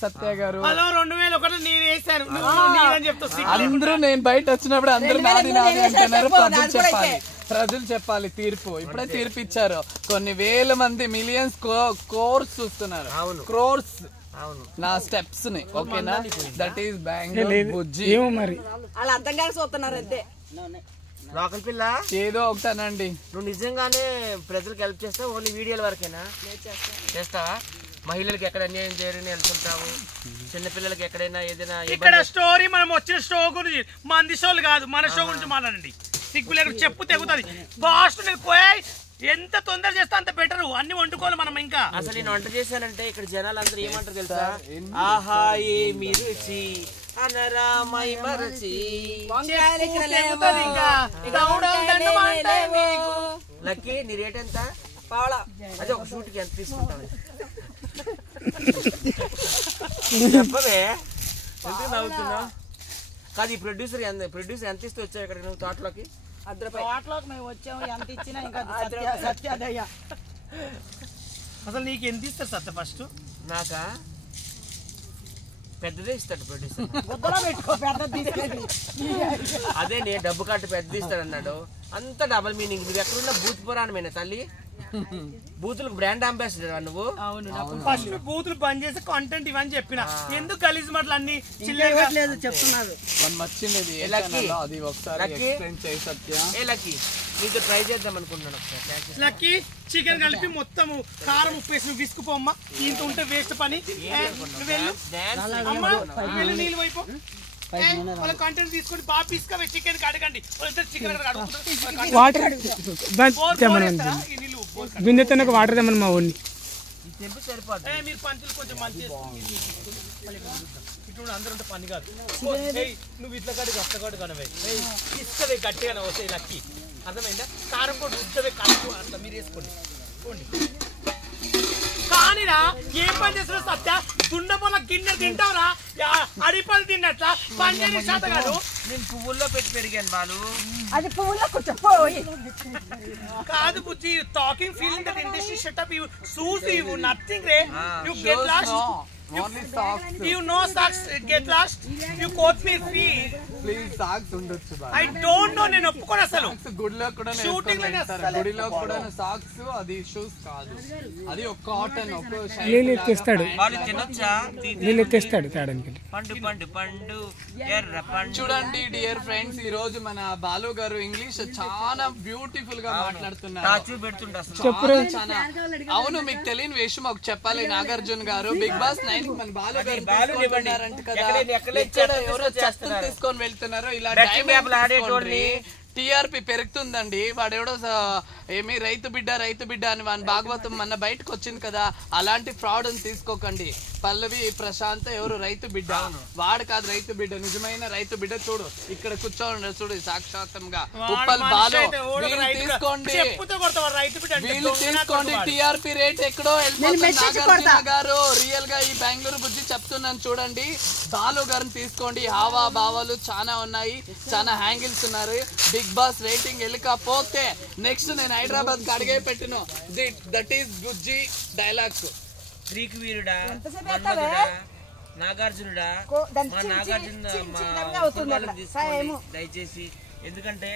సత్య గారు అందరూ నేను బయట వచ్చినప్పుడు అందరూ నాది అంటున్నారు. ప్రజలు చెప్పాలి తీర్పు. ఇప్పుడే తీర్పు ఇచ్చారు. కొన్ని వేల మంది మిలియన్స్ కోర్స్ చూస్తున్నారు. క్రోర్స్ నా స్టెప్స్ ని. ఓకేనా? దట్ ఈస్ బెంగళూరు బుజ్జి. మరి అలా అర్థం కాక చూస్తున్నారు అంతే. లోకల్ పిల్ల ఏదో ఒకటానండి. నువ్వు నిజంగానే ప్రజలకు హెల్ప్ చేస్తావు? ఓన్లీ వీడియోల వరకేనా చేస్తావా? మహిళలకు ఎక్కడ అన్యాయం చేయరని వెళ్తుంటావు, చిన్నపిల్లలకి ఎక్కడైనా ఏదైనా. ఇక్కడ స్టోరీ మనం వచ్చిన షో గురించి, మంది షోలు కాదు మన షో గురించి మాట్లాడండి. సిగ్గు లేక చెప్పు తెగుతుంది. బాస్ట్ ఎంత తొందర చేస్తా అంత బెటర్. అన్ని వండుకోవాలి మనం. ఇంకా అసలు నేను వంట చేశానంటే ఇక్కడ జనాలు అందరూ ఏమంటారు తెలుసా? ఆహా ఏమి రుచి అనరామై మరచి. లక్కీ నీ రేట్ ఎంత? అదే ఒక షూట్కి ఎంత తీసుకుంటావు చెప్పవే? ఎందుకు నవ్వుతున్నావు? కాదు ఈ ప్రొడ్యూసర్ ఎంత ఇస్తూ వచ్చావు ఇక్కడ నువ్వు తోటలోకి? తోటలోకి మేము వచ్చాము, ఎంత ఇచ్చినా ఇంకా సత్యాదయ్య. అసలు నీకు ఎంత ఇస్తారు సత్య? ఫస్ట్ నాకా పెద్దదే ఇస్తాడు ప్రొడ్యూసర్. అదే నే డబ్బు కట్టు పెద్దది ఇస్తాడు అన్నాడు. అంత డబల్ మీనింగ్. నువ్వు ఎక్కడున్నా బూత్ పురాణమేనా తల్లి? బూతులకు బ్రాండ్ అంబాసిడర్ నువ్వు? ఫస్ట్ బూతులు బంద్ చేసి కంటెంట్ ఇవని చెప్పిన. ఎందుకు గలీజ్ మాటలు అన్ని చిల్లలేదు చెప్తున్నారు. నీతో ట్రై చేద్దాం అనుకుంటున్నాను ఒకసారి. లక్కీ చికెన్ కలిపి మొత్తం కారం ఉప్పు వేసి విసుకుపోమ్మా. ఇంత ఉంటే వేస్ట్ పని. వెళ్ళు నీళ్ళు వైపు వాళ్ళ కంటెంట్ తీసుకొని బాగా తీసుకొని చికెన్ కి అడగండి. చికెన్ వాటర్ బిందె తినక వాటర్ తెమ్మని మా ఊరిని. మీరు పంచులు కొంచెం మంచి ఇటు అందరూ ఉంటే పని కాదు. నువ్వు ఇట్లా కాడికి అత్తగాడు కనవే ఇసుకవే గట్టిగా వస్తాయి. లక్కీ అర్థమైందా? కారం కూడా రుద్దవే కలుపు అట్లా మీరు వేసుకోండి. కానీరా ఏం పని చేస్తున్నావు సత్య? దుండపోల గిన్నె తింటావురా? అడిపలు తిన్నట్లా పంజాబీ శాత కాదు. నేను పువ్వుల్లో పెట్టి పెరిగాను బాలు. అది పువ్వుల్లో కూర్చోపోయి కాదు Bujji. Talking feeling that industry shut up you sues you nothing రే. You get lost. Only socks. You know socks get lost. You quote me feet. Please socks ఉండొచ్చు బాగా. I don't know. నేను ఒప్పుకోను అసలు. గుడిలో కూడా షూటింగ్ గుడిలో కూడా సాక్స్ అది షూస్ కాదు. అది ఒక కాటన్ ఒక లీలి తెస్తాడు. వాళ్ళు తినొచ్చా? లీలి తెస్తాడు తేడానికి. పండు పండు పండు ఎర్ర పండు. చూడండి డియర్ ఫ్రెండ్స్, ఈ రోజు మన బాలు గారు ఇంగ్లీష్ చాలా బ్యూటిఫుల్ గా మాట్లాడుతున్నారు. టాచు పెడుతుంటారు. అవును, మీకు తెలియని విషయం ఒక చెప్పాలి. నాగార్జున గారు బిగ్ బాస్ 9 మన బాలు గారు తీసుకొని వెళ్తున్నారు. ఇలా టీఆర్పీ పెరుగుతుందండి. వాడెవడో ఏమి రైతు బిడ్డ అని వాని భాగవతం మన బయటకు వచ్చింది కదా. అలాంటి ఫ్రాడ్ తీసుకోకండి. పల్లవి ప్రశాంత్ ఎవరు రైతు బిడ్డ? వాడు కాదు రైతు బిడ్డ, నిజమైన రైతు బిడ్డ. చూడు ఇక్కడ కూర్చోండి, చూడు సాక్షాత్తంగా ఉప్పల్ బాలు. తీసుకోండి, వీళ్ళు తీసుకోండి. టీఆర్పీ రేట్ ఎక్కడో వెళ్ళిపోతుంది. నాగార్జున గారు రియల్ గా ఈ బెంగళూరు బుజ్జి చెప్తున్నాను చూడండి. బాలు గారిని తీసుకోండి. హావా భావాలు చాలా ఉన్నాయి, చాలా హ్యాంగిల్స్ ఉన్నారు. బిగ్ బాస్ రేటింగ్ వెళ్ళకపోతే నెక్స్ట్ నేను హైదరాబాద్ కి అడిగే పెట్టిన. That is Bujji dialogues. శ్రీకి వీరుడా, నాగార్జునుడా, మా నాగార్జున తీసుకోండి దయచేసి. ఎందుకంటే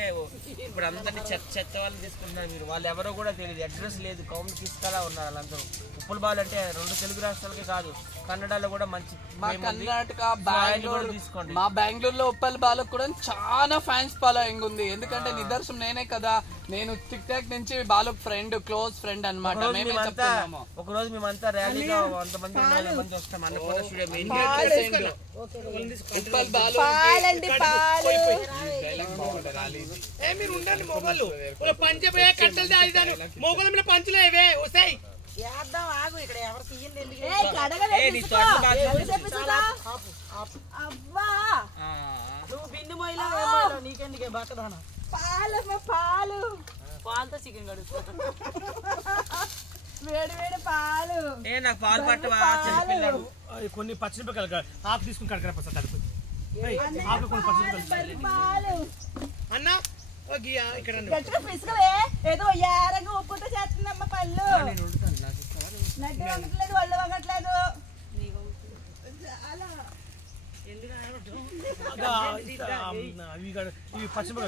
ఇప్పుడు అందరినీ చెత్త వాళ్ళని తీసుకుంటున్నారు మీరు. వాళ్ళు ఎవరో కూడా తెలియదు, అడ్రస్ లేదు, కౌంట్ తీసుకలా ఉన్నారు వాళ్ళందరూ. ఉప్పల్ బాల్ అంటే 2 తెలుగు రాష్ట్రాలకే కాదు, కన్నడలో కూడా మంచి. మా కర్ణాటక బెంగళూరు తీసుకోండి. మా బెంగళూరులో ఉప్పల్ బాలకు కూడా చాలా ఫ్యాన్స్ ఫాలోయింగ్ ఉంది. ఎందుకంటే నిదర్శనం నేనే కదా. నేను టిక్ టాక్ నుంచి బాలకు ఫ్రెండ్, క్లోజ్ ఫ్రెండ్ అనమాట. ఒక రోజు మేమంతా ర్యాలీగా 100 మంది వస్తాం. అన్నపూర్ణ స్టూడియో మెయిన్ ఉప్పల్ బాలు మీరు ఉండండి. మొగలు పంచబోయే కట్టెలు మొగలు పంచులు ఇవే వస్తాయి. పాలతో చికెన్ కడుగుతా. వేడి వేడి పాలు. నాకు పాలు పట్టవా? కొన్ని పచ్చిమిరపకాయలు ఆకు తీసుకుని కడకరా తడుపు. అన్న ఇక్కడ ఏదో ఏరంగా ఒప్పుకుంటే చేస్తుందమ్మా పళ్ళు. నడ్డు వంగట్లేదు, ఒళ్ళు వంగట్లేదు. ఇవి పచ్చిమిరపకాయ